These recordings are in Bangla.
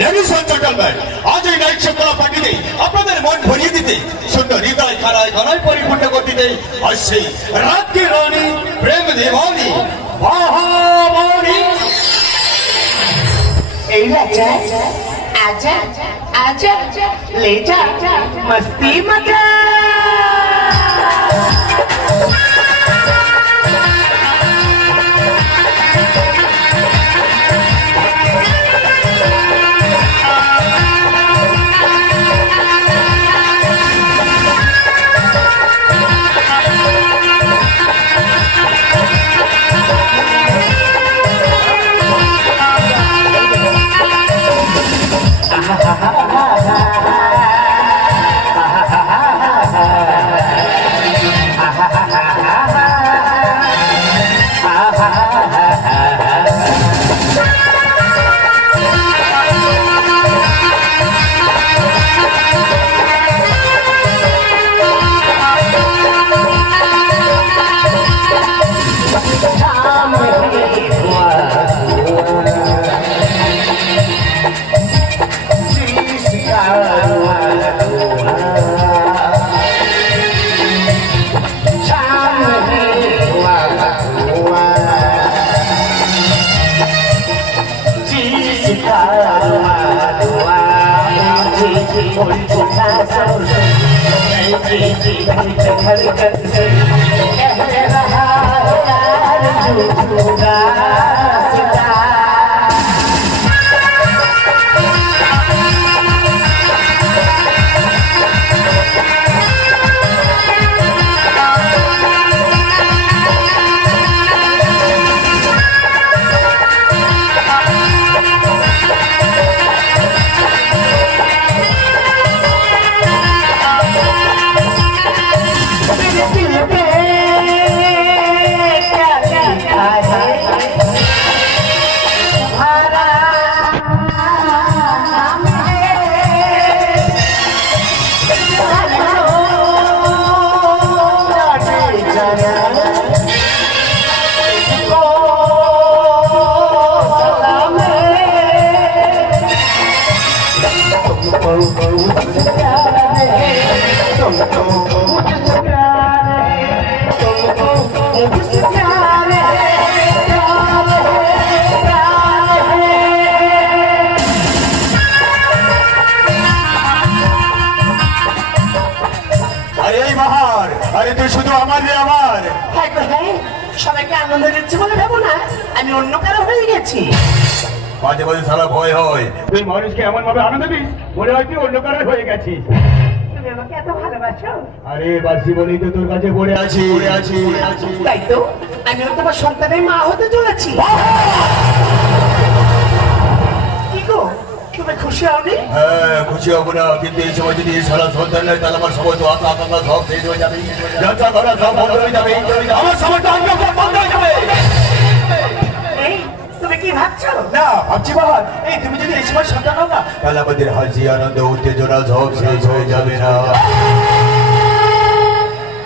লেডিস এন্ড জেন্টলম্যান, আজ এই নাইট শোকলা পার্টিতে আপনাদের মন ভরিয়ে দিতে, সুন্দর হৃদয় খানায় খানায় পরিপূর্ণ করতে আসছে রাত কি রানী, প্রেম দেওয়ানি, মহামণি। এই রাজা आजा आजा ले जा मस्ती मजा সবাইকে আনন্দ দিচ্ছি বলে ভেবো না আমি অন্য কারো হয়ে গেছি। মাঝে মাঝে সারা ভয় হয়, তুই মানুষকে এমন ভাবে আনন্দ দিস মনে হয় তুই অন্য কারো হয়ে গেছিস। তুমি আমাকে এত ভালোবাসো? আরে বাসি বলেই তো তোর কাছে পড়ে আছি। তাই তো আমিও তোমার সন্তানের মা হতে চলেছি। কি গো তুমি খুশি হওনি? হ্যাঁ খুশি হবো না, কিন্তু এই সময় যদি সারা সন্তান নেয় তাহলে আমার সময় তো আশা আকাঙ্ক্ষা সব শেষ হয়ে যাবে, ব্যবসা করা সব বন্ধ হয়ে যাবে, আমার সময় তো অন্য সব বন্ধ হয়ে যাবে। তুমি কি ভাবছো? না ভাবছি বাবা, এই তুমি যদি এই সময় সন্তান হও না তাহলে আমাদের হাসি আনন্দ উত্তেজনা সব শেষ হয়ে যাবে না।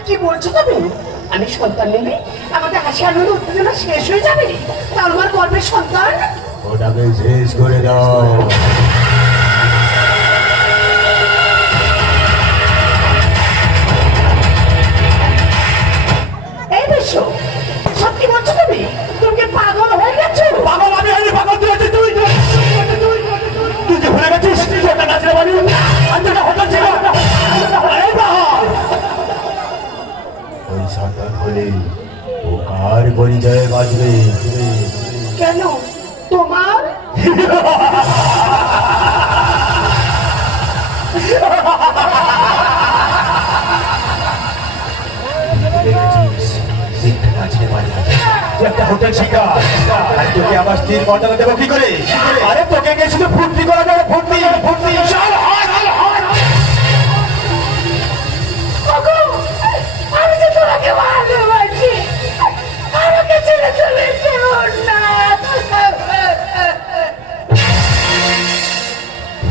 কি বলছো তুমি? আমি সন্তান নিলে আমাদের হাসি আনন্দ উত্তেজনা শেষ হয়ে যাবে? তার আমার গর্বের সন্তান ওটাকে শেষ করে দাও। এই দেখো সত্যি বলছো তুমি? তুমি কি পাগল হয়ে গেছো? পাগল আমি হয়নি, পাগল তুই হচ্ছে। তুই যে ভুলে গেছিস ওটা নাচলে বাড়ি আন্তটা হোটেল ছিল। ওই সন্তান হলে ও কার পরিচয়ে বাঁচবে? কেন তোমার? একটা হোটেল শিকার তোকে আমার স্ত্রীর মর্যাদা দেবো কি করে? আরে তোকে গিয়ে শুধু ফুর্তি করা যাবে, ফুর্তি ফুর্তি। আমি যে তোমাকে ভালোবাসি, আমাকে ছেড়ে চলে যেও না।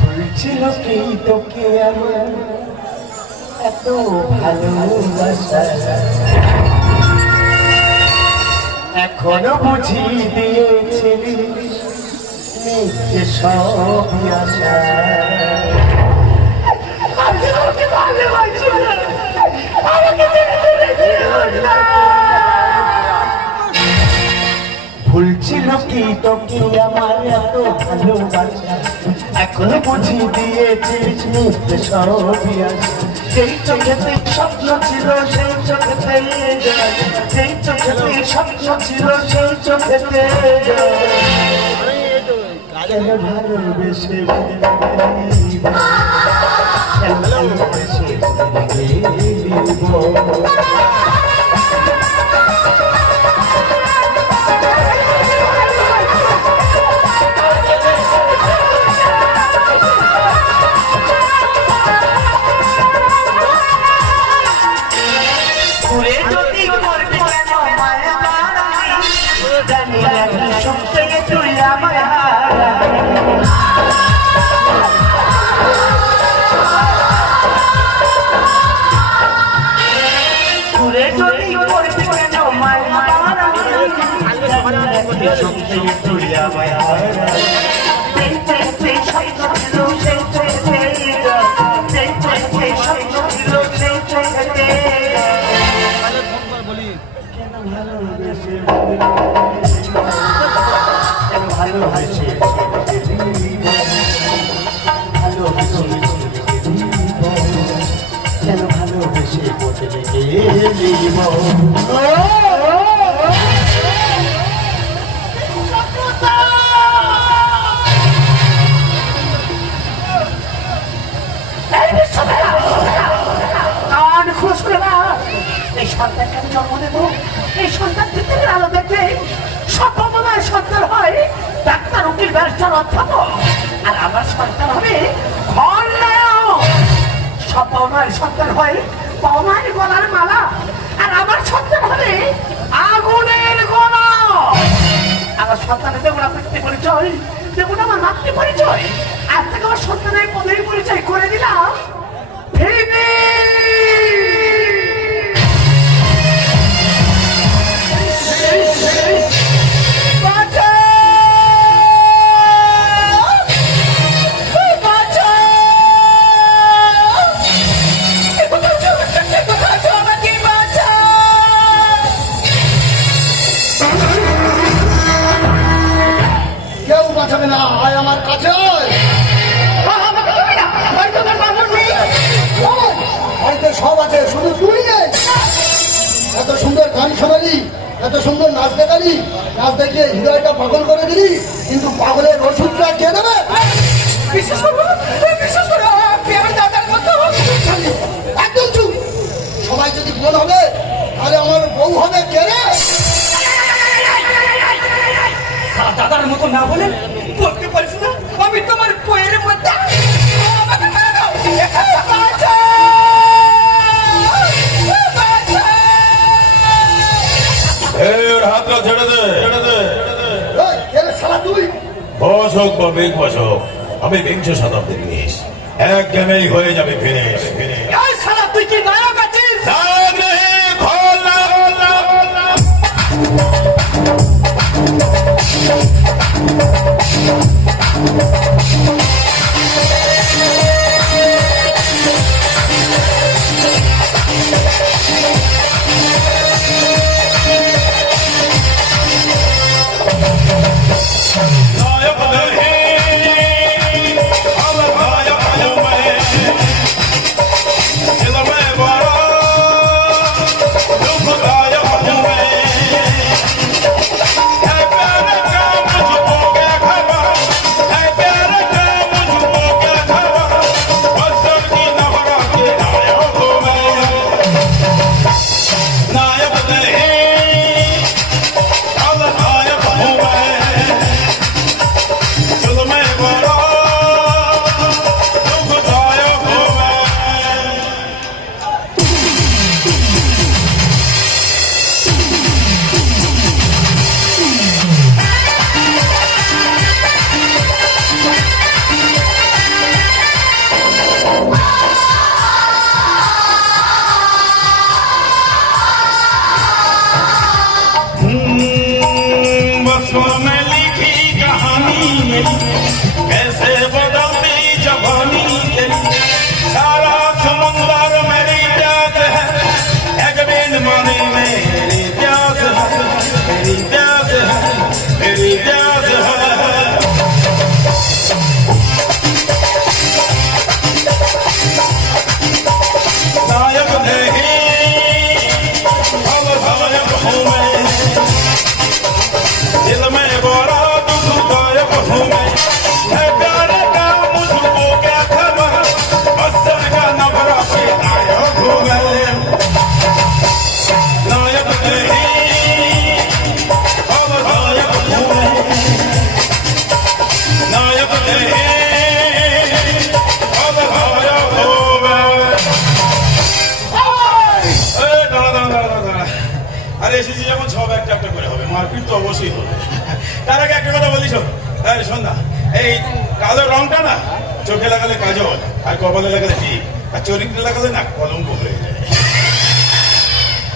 বলছিল কি তোকে আমার এত ভালোবাসা, এখনো বুঝিয়ে দিয়েছিলি সব ভুলছিল কি তোকে আমার এত ভালোবাসা, এখনো বুঝি দিয়েছিস মিথ্যে সবই আছে। যেই চোখেতে স্বপ্ন ছিল সেই চোখেতে যায়, যেই চোখেতে স্বপ্ন ছিল সেই চোখেতে কেন ভালোবেসে কেন ভালোবেসে এই সন্তানকে আমি জন্ম দেব, এই সন্তান পৃথিবীর আলো দেখে সম্ভাবনায় সন্তান হয় ডাক্তার, উকিল, ব্যারিস্টার, অধ্যাপক, আর আমার সন্তান হবে সম্ভাবনায় সন্তান হয় পাওনার গলার মালা, আর আমার সন্তান হবে আগুনের গলা। আমার সন্তানের দেখুন আপনার পরিচয়, দেখুন আমার মাতৃ পরিচয়। আজ থেকে আমার সন্তানের পদের পরিচয় করে দিলাম ফিনি। সব আছে, শুধু তুই নেই। এত সুন্দর গান শোনালি, এত সুন্দর নাচ দেখালি, নাচ দেখিয়ে হৃদয়টা পাগল করে দিলি, কিন্তু পাগলের ওষুধটা কে দেবে? একদম চুপ। সবাই যদি বোন হবে তাহলে আমার বউ হবে কে রে? দাদার মতো না বলে বলতে পারিস না আমি তোমার বইয়ের মধ্যে। হাতটা ছেড়ে দে, ছেড়ে দে। তুই বস হোক বা বিগ বস হোক, আমি বিংশ শতাব্দীর জিনিস, এক গেমেই হয়ে যাবে ফিনিশ। তুই কি নায়ক আছিস? Hey, কমপ্লিট তো অবশ্যই হবে। তার আগে একটা কথা বলি শোন, শোন না, এই কালো রংটা না চোখে লাগালে কাজল, আর কপালে লাগালে টিপ, আর চরিত্রে লাগালে না কলঙ্ক হয়ে যায়।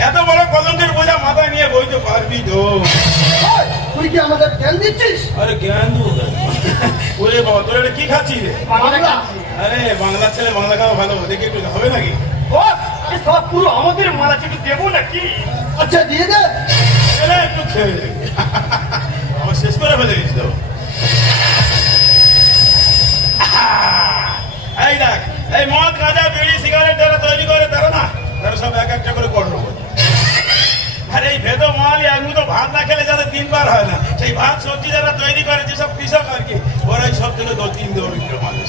এত বড় কলঙ্কের বোঝা মাথায় নিয়ে বইতে পারবি তো? ওই, তুই কি আমাদের জ্ঞান দিচ্ছিস? আরে জ্ঞান ওরে বাবা, তোর এটা কি খাচ্ছিস রে? বাংলা। আরে বাংলা ছেলে বাংলা খাওয়া ভালো, দেখে একটু হবে নাকি? সব পুরো আমাদের মালা একটু দেবো নাকি? আচ্ছা দিয়ে দে। এলে একটু খেয়ে দেখবি। আমার শেষ করে ফেলে দিস তো। এই দেখ, এই মদ গাঁজা বিড়ি সিগারেট যারা তৈরি করে তারা না, তারা সব এক একটা করে কঠোর করে। আর এই ভেদ মালি এক মুঠো ভাত না খেলে যাদের 3 বার হয় না, সেই ভাত সবজি যারা তৈরি করে যেসব কৃষক আর কি, ওরাই সব থেকে 2-3 দরিদ্র মানুষ।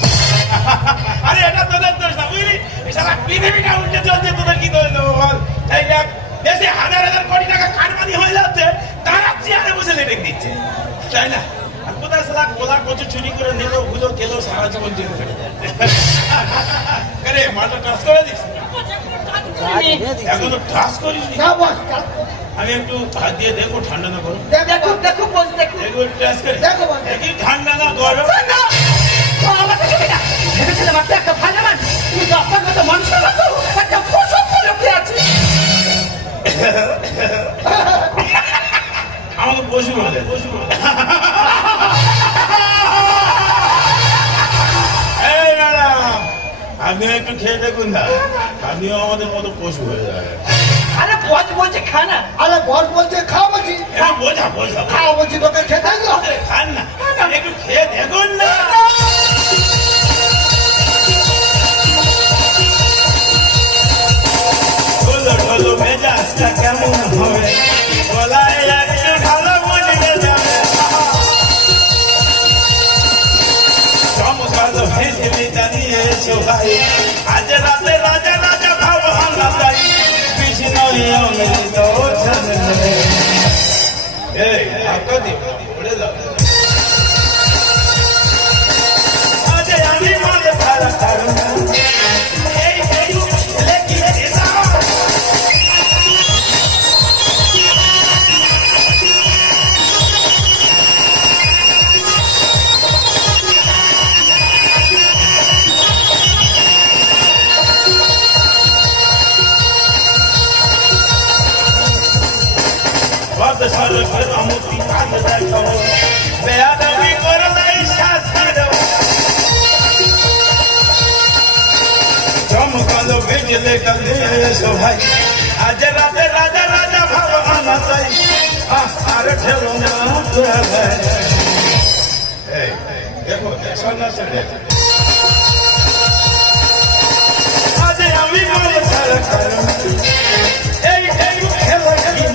আরে এটা তোদের দোষ না, বুঝলি? এই সারা পৃথিবীটা উল্টে চলছে, তোদের কি দোষ দেবো বল? এই দেখ, দেশে হাজার হাজার কোটি টাকা কারবারি হয়ে যাচ্ছে, তারা চেয়ারে বসে লেটেক দিচ্ছে, তাই না? আর কোথায় সালা কোলা কচু চুরি করে নিলো ভুলো খেলো, সারা জীবন জেলে ফেলে যাচ্ছে। আরে মালটা টাচ করে দিস, এখনো টাচ করিস নি? না বস, আমি একটু হাত দিয়ে দেখো ঠান্ডা না করো, দেখো দেখো বস দেখো একটু টাচ করে দেখো বস। দেখি ঠান্ডা না করো। ভেবেছিলাম আপনি একটা ভালো মানুষ, কিন্তু আপনার মতো মানুষের মতো একটা পশু লোকে আছে। আমাকে পশু বলে, পশু বলে। এই ম্যাডাম, আপনিও একটু খেয়ে দেখুন না, আপনিও আমাদের মতো পশু হয়ে যাবে। আরে বস বলছে খানা। আরে বস বলছে খাও বলছি। একটু বোঝা বোঝা, খাও বলছি, তোকে খেতে দিও। আরে খান না, একটু খেয়ে দেখুন না। ঢোলো ঢোলো মেজাজটা কেমন হবে, গলায় একটু ভালো মনে যাবে। চমকালো ভেসে জানিয়ে এসো ভাই, আজ রাতে রাজা রাজা ভাব ভাঙা যাই, কৃষ্ণ অমৃত চন্দ্রে। এই ধাক্কা দিও না, পড়ে যাবে। আজ আমি মনে ভাড়া কারণ এই ছেলে কি এটা বাদ সরকার আমতি কাজ দেখো, বেয়াদবি করলে শাস্তি দাও। চমকালো বেজলে কালে এসো ভাই, আজ রাতে রাজা রাজা ভাব আনা চাই, আর ঠেলো না তোলে। এই দেখো সোনা চলে, আজ আমি বলে ছাড়া কারণ এই খেলা কি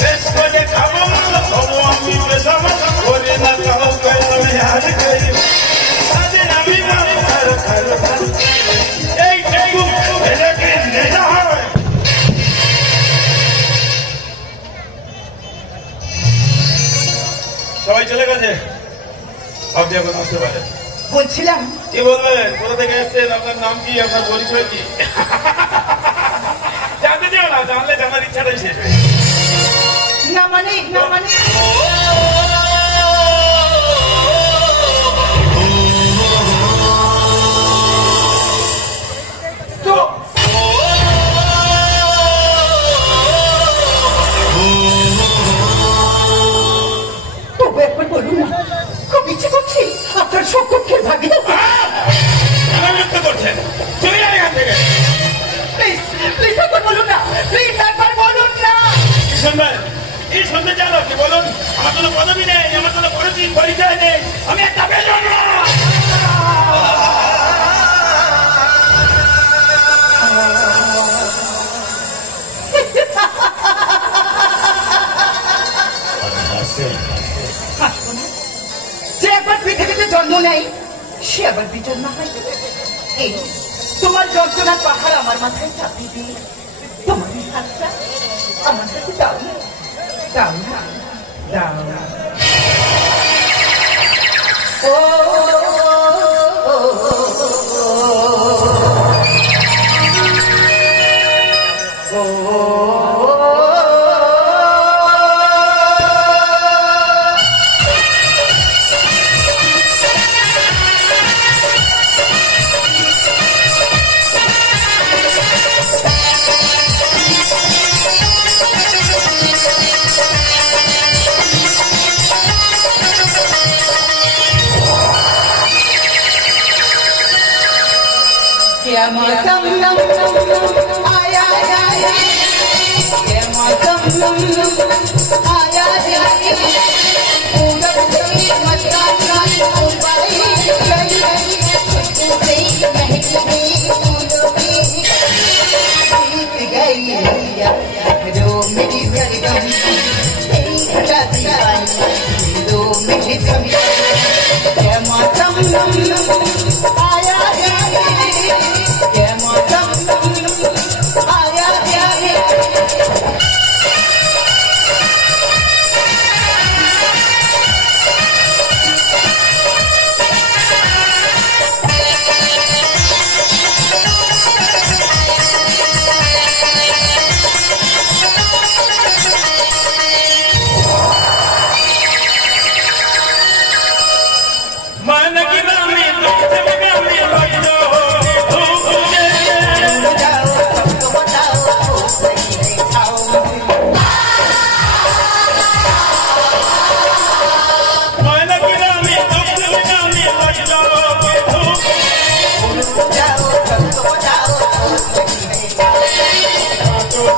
বেশ করে খাবো না খাবো, আমি বেশ আমার করে না খাবো আমি আর খাই, আজ আমি বলে ছাড়া কারণ এই এটাকে নেশা হবে। সবাই চলে গেছে, আপনি এখন আসতে পারেন। বলছিলাম কি বলবেন, কোথা থেকে এসছেন, আপনার নাম কি, আপনার পরিচয় কি? জানতে চাও না, জানলে জানার ইচ্ছাটাই শেষ হয়ে যাবে। না মানে না মানে তো তবু একবার বলুন না, খুব ইচ্ছে করছি আপনার সকক্ষের ভাগে। আমার মৃত্যু করছেন, চলে যান এখান থেকে। প্লিজ প্লিজ একবার বলুন না, প্লিজ একবার বলুন না। কি শুনবেন? কি শুনতে চান আপনি বলুন? আমার কোনো পদবি নেই, আমার কোনো পরিচয় নেই, আমি একটা বেজন না। যে একবার পৃথিবীতে জন্ম নেয় সে আবার বিজন্ম হয়। এই তোমার যন্ত্রণার পাহাড় আমার মাথায় চাপিয়ে দিয়ে তোমার এই হাতটা আমার কাছে দাও না, দাও না, দাও না। ও ये मौसम आया जाए, ये मौसम आया जाए, पूरब से मस्ताना मुंबई गई, खुशबू से महकती फूलों की बीत गई रो मेरी सरगम, तेरा दीवाना रो मेरी सरगम, ये मौसम आया जाए, ये मौसम आया जाए। मन की नामी तुझसे मगामी बजो धूप से जाओ सबको बताओ सही खाओ, मन की नामी तुझसे मगामी बजो धूप जाओ सबको बताओ सही खाओ,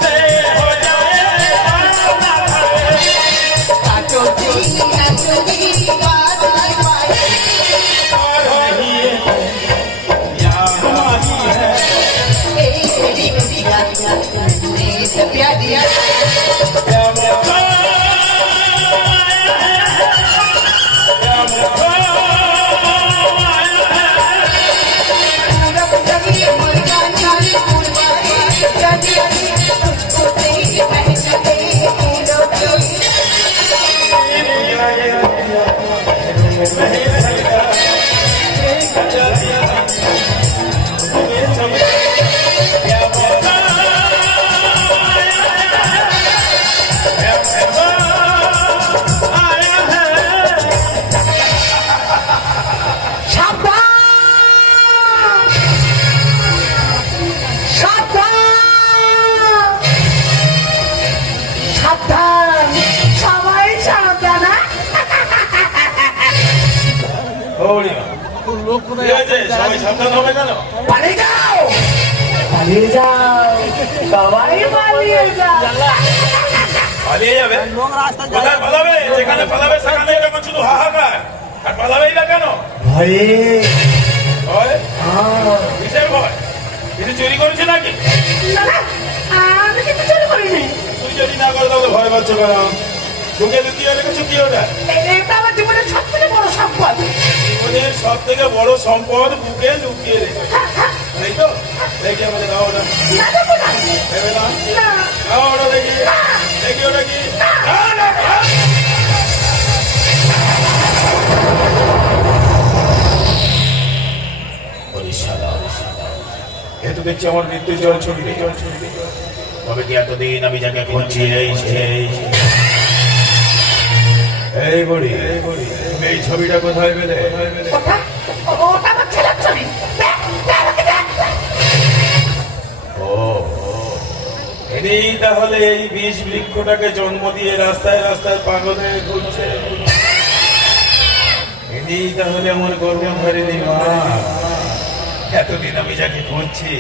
से हो जाए ना भावे काटो सी नचली बात नहीं पाए, और नहीं है यहाँ माही है तेरी प्यार ने प्यार दिया, क्या मौका क्या मौका पूरब सभी मुर्गानी फूलवारी गली खुशबू से महकते फूलों की সাবধান, সবাই সাবধান, হ্যাঁ? সবাই সাবধান হবে কেন? পালিয়ে যাও, পালিয়ে যাও, সবাই পালিয়ে যাও। পালিয়ে যাবে? কোথায় পালাবে? যেখানে পালাবে সেখানে যখন শুধু হাহাকার। আর পালাবেই না কেন? ভয়ে ভয়? কিসের ভয়? কিছু চুরি করেছে নাকি? না না, আমি কিছু চুরি করিনি। তুই যদি না করে তাহলে ভয় পাচ্ছ কেন? ঢুকে লুকিয়ে রেখেছো কি ওটা? এটা আমার জীবনের সব থেকে বড় সম্পদ। জীবনের সব থেকে বড় সম্পদ বুকে লুকিয়ে রেখেছো। তাই তো? দেখি আমাদের দাও ওটা। না দেবো না। দেবে না? না। দাও ওটা দেখি। দেখি ওটা কি? না, না, না। এ তো দেখছি আমার মৃত্যু জল ছবি তবে কি এতদিন আমি যাকে খুঁজছি এই বড়ি তুমি এই ছবিটা কোথায় পেলে? ওটা ওটা আমার ছেলের ছবি। দেখ, দেখ, আমাকে দেখ। ও এনি তাহলে এই বিষ বৃক্ষটাকে জন্ম দিয়ে রাস্তায় রাস্তায় পাগল হয়ে ঘুরছে। এনি তাহলে আমার গর্ভধারিণী মা। এতদিন আমি যাকে খুঁজছি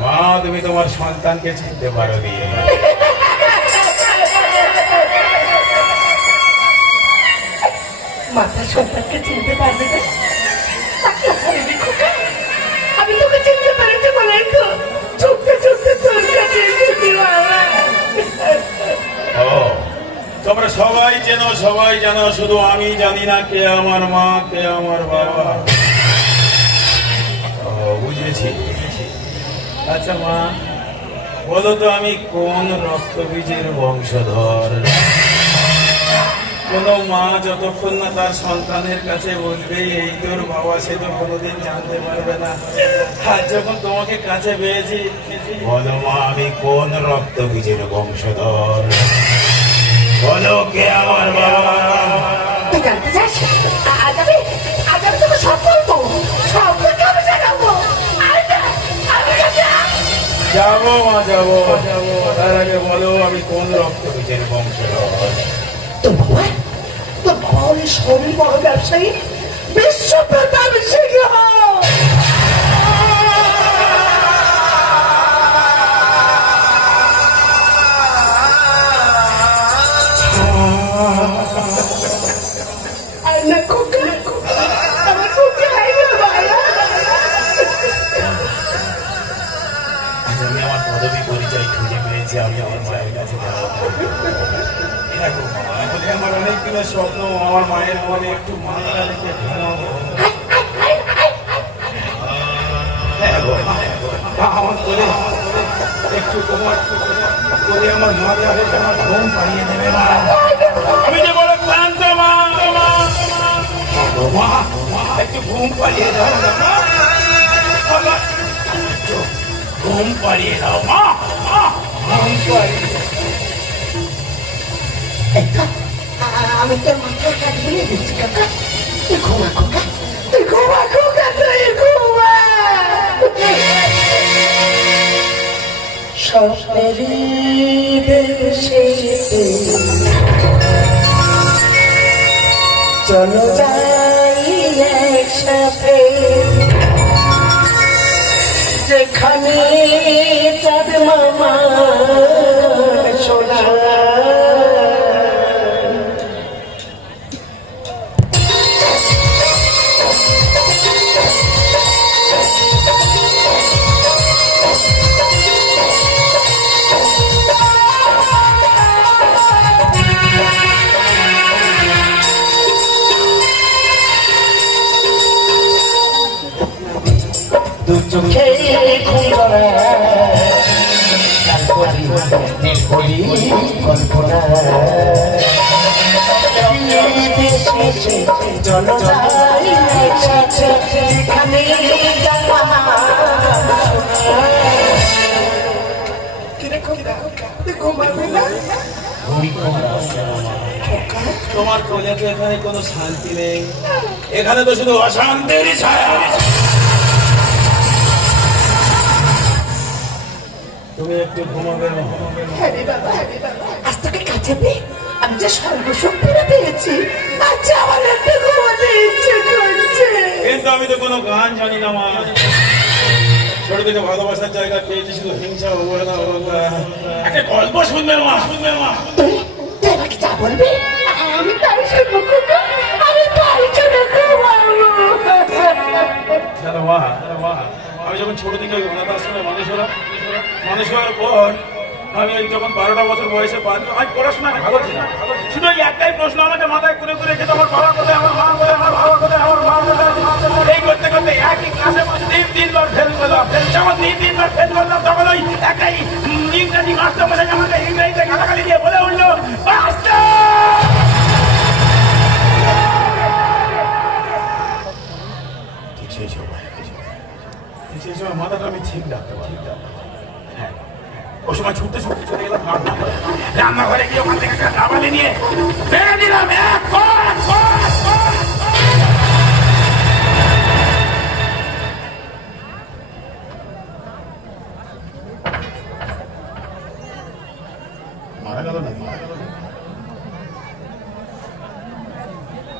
মা, তুমি তোমার সন্তানকে চিনতে পারো দিয়ে মাথা সন্তানকে চিনতে পারবে না? তাকে হারিয়ে খোকা। আমি তোকে চিনতে পেরেছি বলেই তো ছুটতে ছুটতে তোর কাছে এসেছি বাবা। ও তোমরা সবাই চেনো, সবাই জানো, শুধু আমি জানি না কে আমার মা, কে আমার বাবা। ও বুঝেছি। আচ্ছা মা, বলো তো আমি কোন রক্তবীজের বংশধর? কোন মা যতক্ষণ না তার সন্তানের কাছে বলবে এই তোর বাবা, সে তো কোনোদিন জানতে পারবে না। আর যখন তোমাকে কাছে পেয়েছি, বলো মা আমি কোন রক্তবীজের বংশধর? বলো কে আমার বাবা? তুই জানতে চাস? আজ আমি তোকে সব বলবো, সব তোকে আমি জানাবো। যাবো মা, যাবো। তার আগে বলো আমি কোন রক্তবীজের বংশধর? তোর বাবা হলে শরীর বড় ব্যবসায়ী, বিশ্ব প্রতাপ সিংহ। দেখো আসলে আমার অনেক দিনের স্বপ্ন আমার মায়ের মনে একটু মাথা রেখে ঘুমাবো। হ্যাঁ গো, আমার করে একটু তোমার করে আমার মাথা রেখে আমার ঘুম পাড়িয়ে দেবে মা। আমি যে বড় ক্লান্ত মা, মা একটু ঘুম পাড়িয়ে দাও না মা। বাবা, একটু ঘুম পাড়িয়ে দাও মা, ঘুম পাড়িয়ে। আমি তোর মাথায় কাজ বুলিয়ে দিচ্ছি কাকা, তুই ঘুমা খোকা, তুই ঘুমা খোকা, তুই ঘুমা। স্বপ্নেরই দেশেতে চলো যাই একসাথে, যেখানে চাঁদ মামা সোনা। দু চোখে খুঁজরা নীলপরি কল্পনা, দেশে চলো যাই একসাথে, যেখানে তোমার কোলে তো এখানে কোনো শান্তি নেই, এখানে তো শুধু অশান্তির ছায়া। তুমি একটু ঘুমাবে না? হ্যাঁ রে বাবা, হ্যাঁ রে বাবা, আজ তোকে কাছে পেয়ে আমি যে সর্বশক্তিটা পেয়েছি, আচ্ছা আমার একটু ঘুমাতে ইচ্ছে করছে। কিন্তু আমি তো কোনো গান জানি না মা। ছোট থেকে ভালোবাসার জায়গা পেয়েছি শুধু হিংসা অবহেলা অবজ্ঞা। একটা গল্প শুনবে মা, শুনবে মা। তুই তুই আমাকে যা বলবি আমি তাই শুনবো খোকা, আমি তাই শুনে ঘুমাবো। জানো মা, আমি যখন ছোট থেকে অনাথ আশ্রমে মানুষ হওয়ার পর আমি যখন 12টা বছর বয়সে আমি পড়াশোনা ভালো ছিল, শুধু এই একটাই প্রশ্ন আমাকে মাথায় করে করে যেত, আমার বাবা কোথায়, আমার মা কোথায়, আমার বাবা কোথায়, আমার মা কোথায়। এই করতে করতে একই ক্লাসে 3বার ফেল করলাম। যখন 3বার ফেল করলাম তখন ওই একটাই ইংরেজি মাস্টার মশাই আমাকে ইংরেজিতে গালাগালি দিয়ে বলে উঠলো, সেই সময় মাথাটা আমি ঠিক রাখতে পারি। হ্যাঁ, ওই সময় ছুটতে ছুটতে চলে গেলাম রান্নাঘরে গিয়ে ওখান থেকে একটা ডাবালি নিয়ে বেড়ে দিলাম এক কষ। মারা গেল না,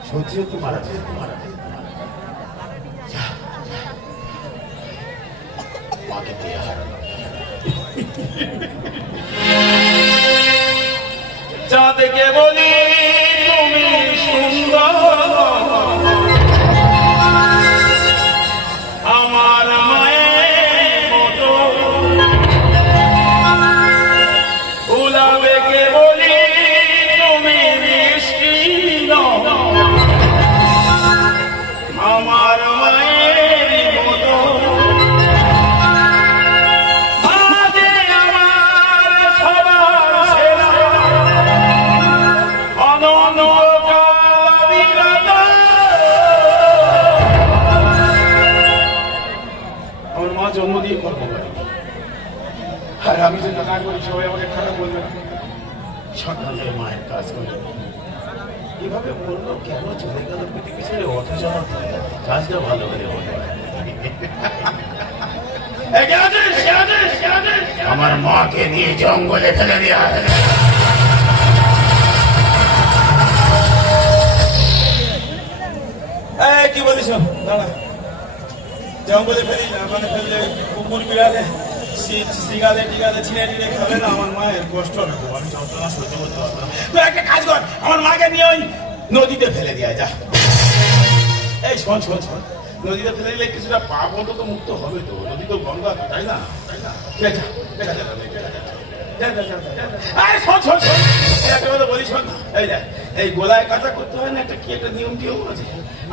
সত্যি সত্যি মারা যায়। মাকে দিয়ে চাঁদকে বলি তুমি সুন্দর, আমার মায়ের মতো। গুলাবেকে বলি তুমি মিষ্টি আমার মায়ের মতো। জন্ম দিয়ে কর্ম করে, আর আমি যে না করি সবাই আমাকে খারাপ বলবে না। সন্তানের মায়ের কাজ করে এভাবে বললো, কেন চলে গেল পৃথিবী ছেড়ে, অথচ কাজটা ভালো হয়ে ওঠে। আমার মাকে নিয়ে জঙ্গলে ফেলে দেওয়া। কি বলিস? দাঁড়া, জঙ্গলে ফেলি না, মানে ফেললে কুকুর বিড়ালে শিগালে টিগালে ছিঁড়ে টিড়ে খাবে না, আমার মায়ের কষ্ট হবে, আমি যন্ত্রণা সহ্য করতে পারবো না। তুই একটা কাজ কর, আমার মাকে নিয়ে ওই নদীতে ফেলে দেওয়া যা। এই শোন শোন শোন, নদীতে ফেলে দিলে কিছুটা পাপ অন্তত মুক্ত হবে তো, নদী তো গঙ্গা, তাই না? ঠিক আছে, দেখা যাবে। আরে শোন শোন শোন, এই একটা কথা বলি শোন না। এই দেখ, এই গোলায় কাঁচা করতে হয় না, একটা কি একটা নিয়ম টিয়ম আছে।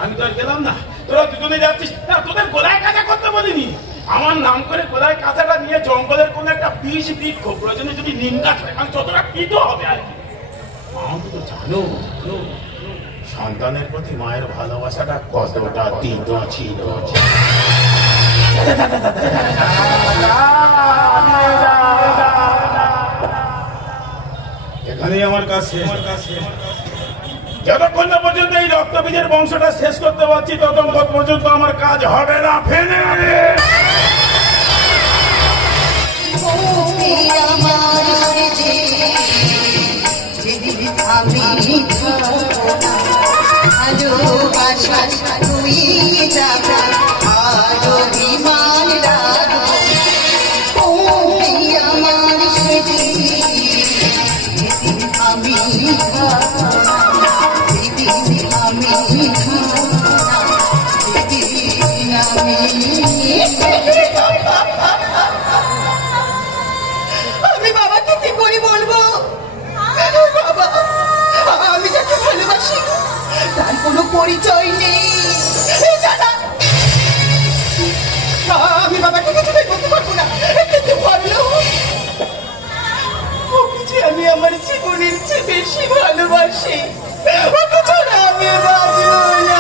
আমি তো আর গেলাম না, তোরা দুজনে যাচ্ছিস না, তোদের গোলায় কাঁচা করতে বলিনি। আমার নাম করে গোলায় কাঁচাটা নিয়ে জঙ্গলের কোন একটা বিষ বৃক্ষ, প্রয়োজনে যদি নিম গাছ হয়, আমি যতটা পিটো হবে আর কি। আমাকে তো জানো সন্তানের প্রতি মায়ের ভালোবাসাটা কতটা তীব্র ছিল। এখানেই আমার কাছে যতক্ষণ না পর্যন্ত এই রক্তবীজের বংশটা শেষ করতে পারছি, ততক্ষণ পর্যন্ত আমার কাজ হবে না। ফেলে ভালোবাসা তুই যাবে আরো বিমান রাখবো আমার স্মৃতি আমি আমি বাবাকে কি করে বলবো? বাবা, আমি যাকে ভালোবাসি তার কোনো পরিচয় নেই। দাদা, আমি বাবাকে কিছুই বলতে পারবো না, কিন্তু বললো ওকে যে আমি আমার জীবনের চেয়ে বেশি ভালোবাসি, ওকে ছাড়া আমি বাঁচবো না।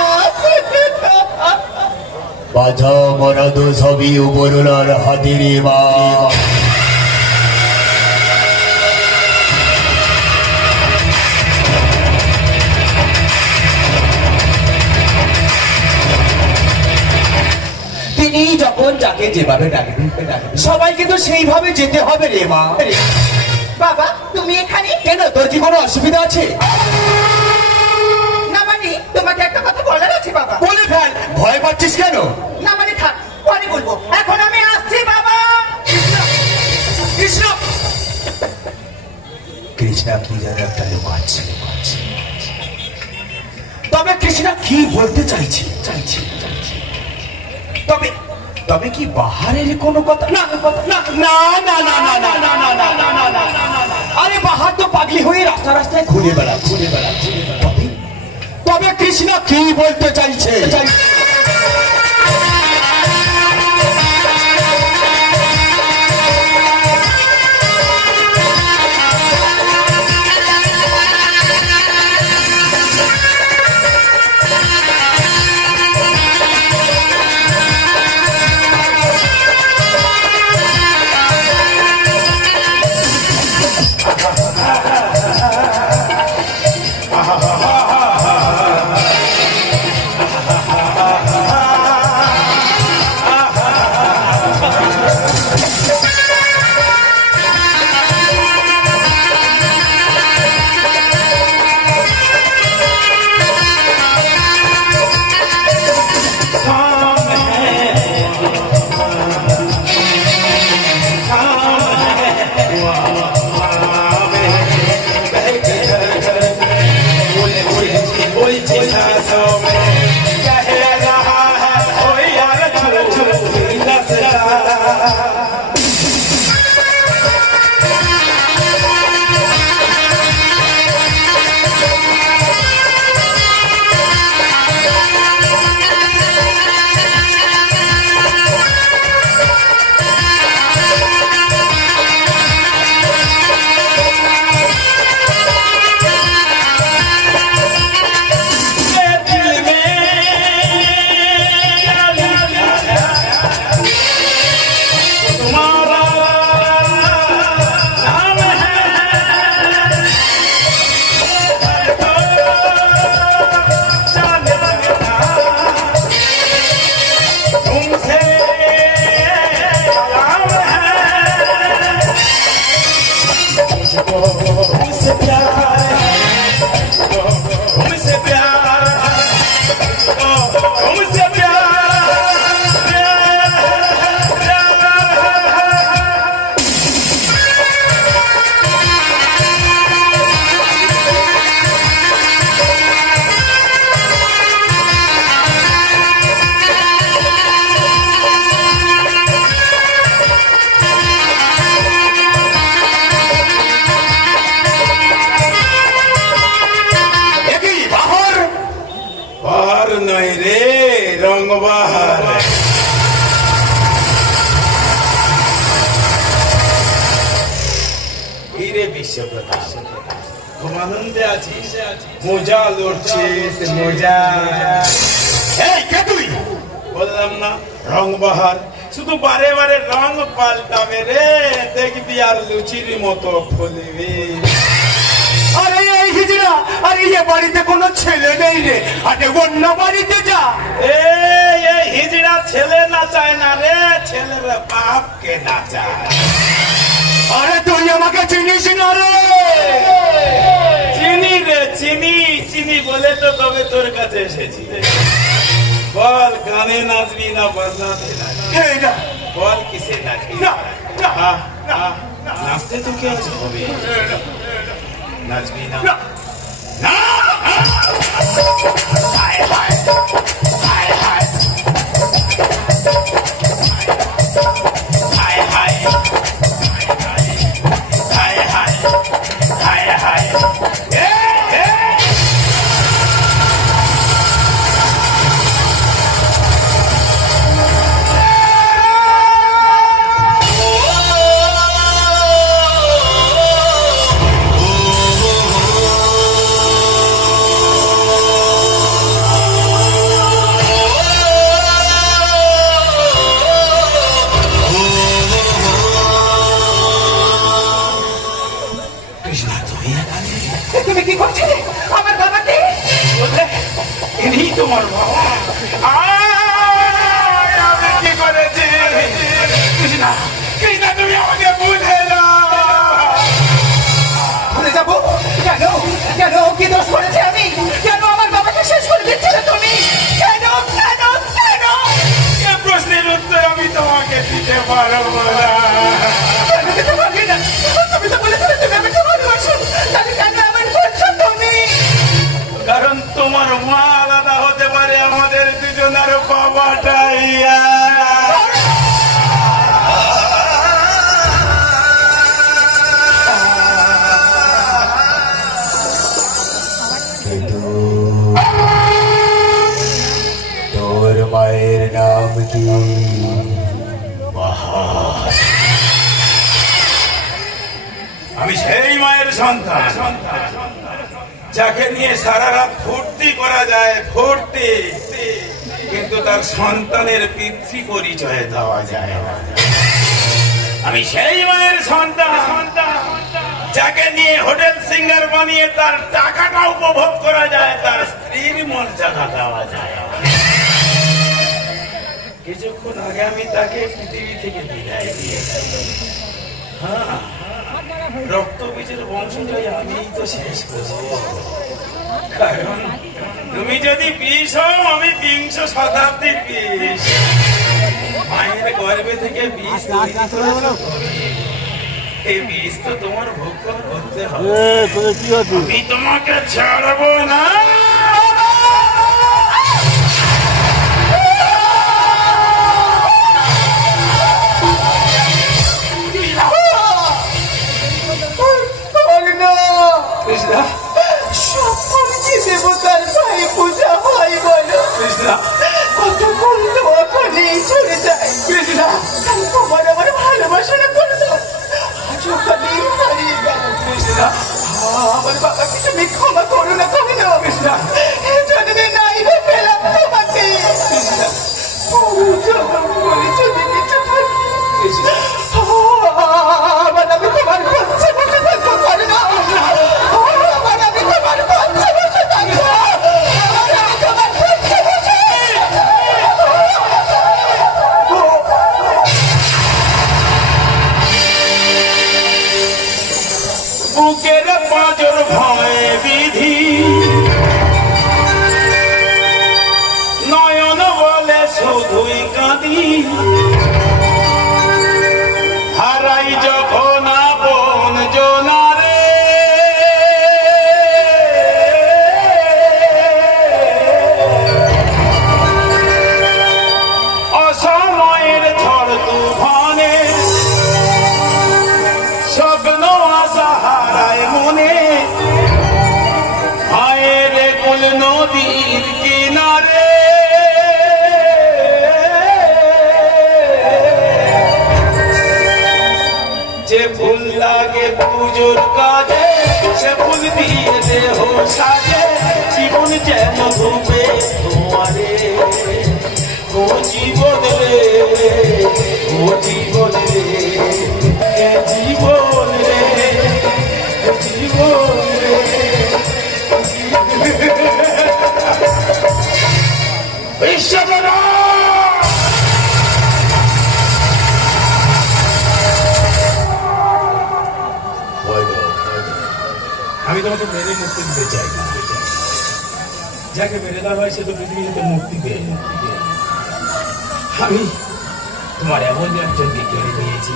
বাধা মরদ সবই উপরুলার হাতিরে বা তিনি যখন যাকে যেভাবে ডাকবেন সবাই কিন্তু সেইভাবে যেতে হবে রে মা। বাবা, তুমি এখানে কেন, তোর কি কোনো অসুবিধা আছে? না, মানে তোমাকে একটা কথা বলার আছে বাবা। বলে ফেল, ভয় পাচ্ছিস কেন? না মানে থাক, পরে বলবো, এখন আমি আসছি বাবা। কৃষ্ণ কৃষ্ণা কি যেন একটা লোক আছে, তবে কৃষ্ণা কি বলতে চাইছি তবে তবে কি বাহারের কোনো কথা? না না না না না না না না না না না না না না। আরে বাহার তো পাগলি হয়ে রাস্তায় রাস্তায় ঘুরে বেড়াচ্ছে। তবে কৃষ্ণা কি বলতে চাইছে? বাহার। হিরে বিশ্বপ্রতাপ, খুব আনন্দে আছিস, মজা লড়ছিস মজা। এই কে তুই? বললাম না রং বাহার, শুধু বারে বারে রং পাল্টাবে রে, দেখবি আর লুচির মতো ফুলবি। আরে এই হিজড়া, আরে এ বাড়িতে কোনো ছেলে নেই রে, আরে অন্য বাড়িতে যা। এই হিজড়া ছেলে নাচায় না রে, ছেলের বাপকে নাচায়। আরে তুই আমাকে চিনিস না রে? চিনি রে, চিনি চিনি বলে তো তবে তোর কাছে এসেছি। বল, গানে নাচবি না বাজনাতে নাচবি? এই না, বল কিসে নাচবি? না, না, আহ, আহ, নাচতে তো কি আজ হবে? নাচবি না? না, না। হায়, হায়, হায়, হায়। হায়, হায়। হায়, হায়। হায়, হায়। এ, এ। তুমি কি করছিলে আমার বাবাকে? বললে, ইনি তোমার বাবা? আয়, আমি কি করেছি? কৃষ্ণা, কৃষ্ণা, তুমি আমাকে ভুলে না। ভুলে যাবো কেন? কেন কি দোষ করেছি আমি? কেন আমার বাবাকে শেষ করে দিচ্ছিলে তুমি? কেন কেন কেন? এ প্রশ্নের উত্তর আমি তোমাকে দিতে পারবো না। কেন দিতে পারবি না? তুমি তো বলেছিলে তুমি আমাকে ভালোবাসো, তাহলে কেন এমন করছো তুমি? কারণ তোমার মা আলাদা হতে পারে, আমাদের দুজনের বাবাটাই তোর মায়ের নাম কি? বাহার। আমি সেই মায়ের সন্তান যাকে নিয়ে সারা রাত ফুর্তি করা যায়, ফুর্তি, কিন্তু তার সন্তানের পিতৃ পরিচয় দেওয়া যায় না। আমি সেই মায়ের সন্তান যাকে নিয়ে হোটেল সিঙ্গার বানিয়ে তার টাকাটা উপভোগ করা যায়, তার স্ত্রীর মর্যাদা দেওয়া যায়। কিছুক্ষণ আগে আমি তাকে পৃথিবী থেকে বিদায় দিয়েছি। হ্যাঁ, রক্ত বীজের বংশটাই আমি তো শেষ করবো। কারণ তুমি যদি বিষ হও, আমি বিংশ শতাব্দীর বিষ। মায়ের গর্ভে থেকে বিষ তৈরি করেছো তুমি। এই বিষ তো তোমার ভক্ষণ করতে হবে। আমি তোমাকে ছাড়বো না। কৃষ্ণা, সকল যে দেবতার পায়ে পূজা হয় বলো কৃষ্ণা, কত বললো ওখানে চলে যায়। কৃষ্ণা, তোমার আমার ভালোবাসাটা করতো আজ ওখানে হারিয়ে গেল। কৃষ্ণা, আমার বাবাকে তুমি ক্ষমা করো না, কবে না কৃষ্ণা, জন্মে নাই রে পেলাম তোমাকে। কৃষ্ণা, জন্ম বলে যদি কিছু থাকি কৃষ্ণা। আবার আমি তোমার পথে বসে থাকবো, পারি না। আবার আমি তোমার পথে বসে থাকবো, আবার আমি তোমার পথে বসে। বুকের পাঁজর ভয়ে বিধি, নয়ন বলে শুধুই কাঁদি। হারাই যখন আপন জনারে, অসময়ের ঝড় তুফানে স্বপ্ন আশা হারায় মনে। মায়ের কুল নদীর কিনারে পুজোর কাজে সে ফুল দিয়ে দেহ সাজে জীবন যেন ধুবে তোমারে ও জীবন রে ও জীবন রে এ জীবন রে এ জীবন রে বিশ্বকর্মা আমি তোমাকে মেরে মুক্তি দিতে চাই না যাকে মেরে দেওয়া হয় সে তো পৃথিবীতে মুক্তি পেয়ে আমি তোমার এমন একজনকে কেড়ে নিয়েছি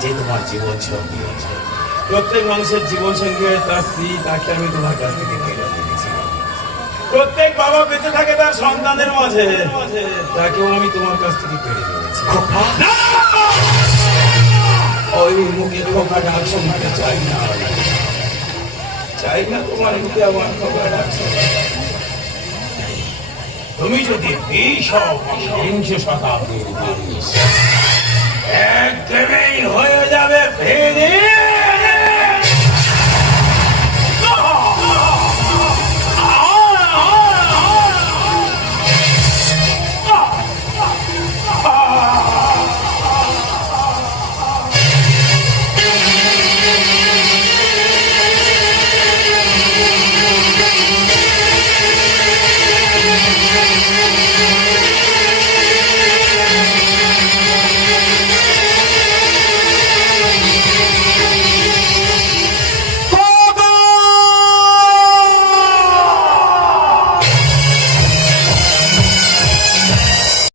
যে তোমার জীবন সঙ্গী প্রত্যেক মানুষের জীবন সঙ্গী তার স্ত্রী তাকে আমি তোমার কাছ থেকে কেড়ে নিয়েছি প্রত্যেক বাবা বেঁচে থাকে তার সন্তানের মাঝে তাকেও আমি তোমার কাছ থেকে কেড়ে নিয়েছি ওই মুখে খোকা ডাক শুনতে চাই না তোমার মুখে আমার খোকা ডাক তুমি যদি বিংশ শতাব্দীর মানুষ একদমই হয়ে যাবে ভেঙে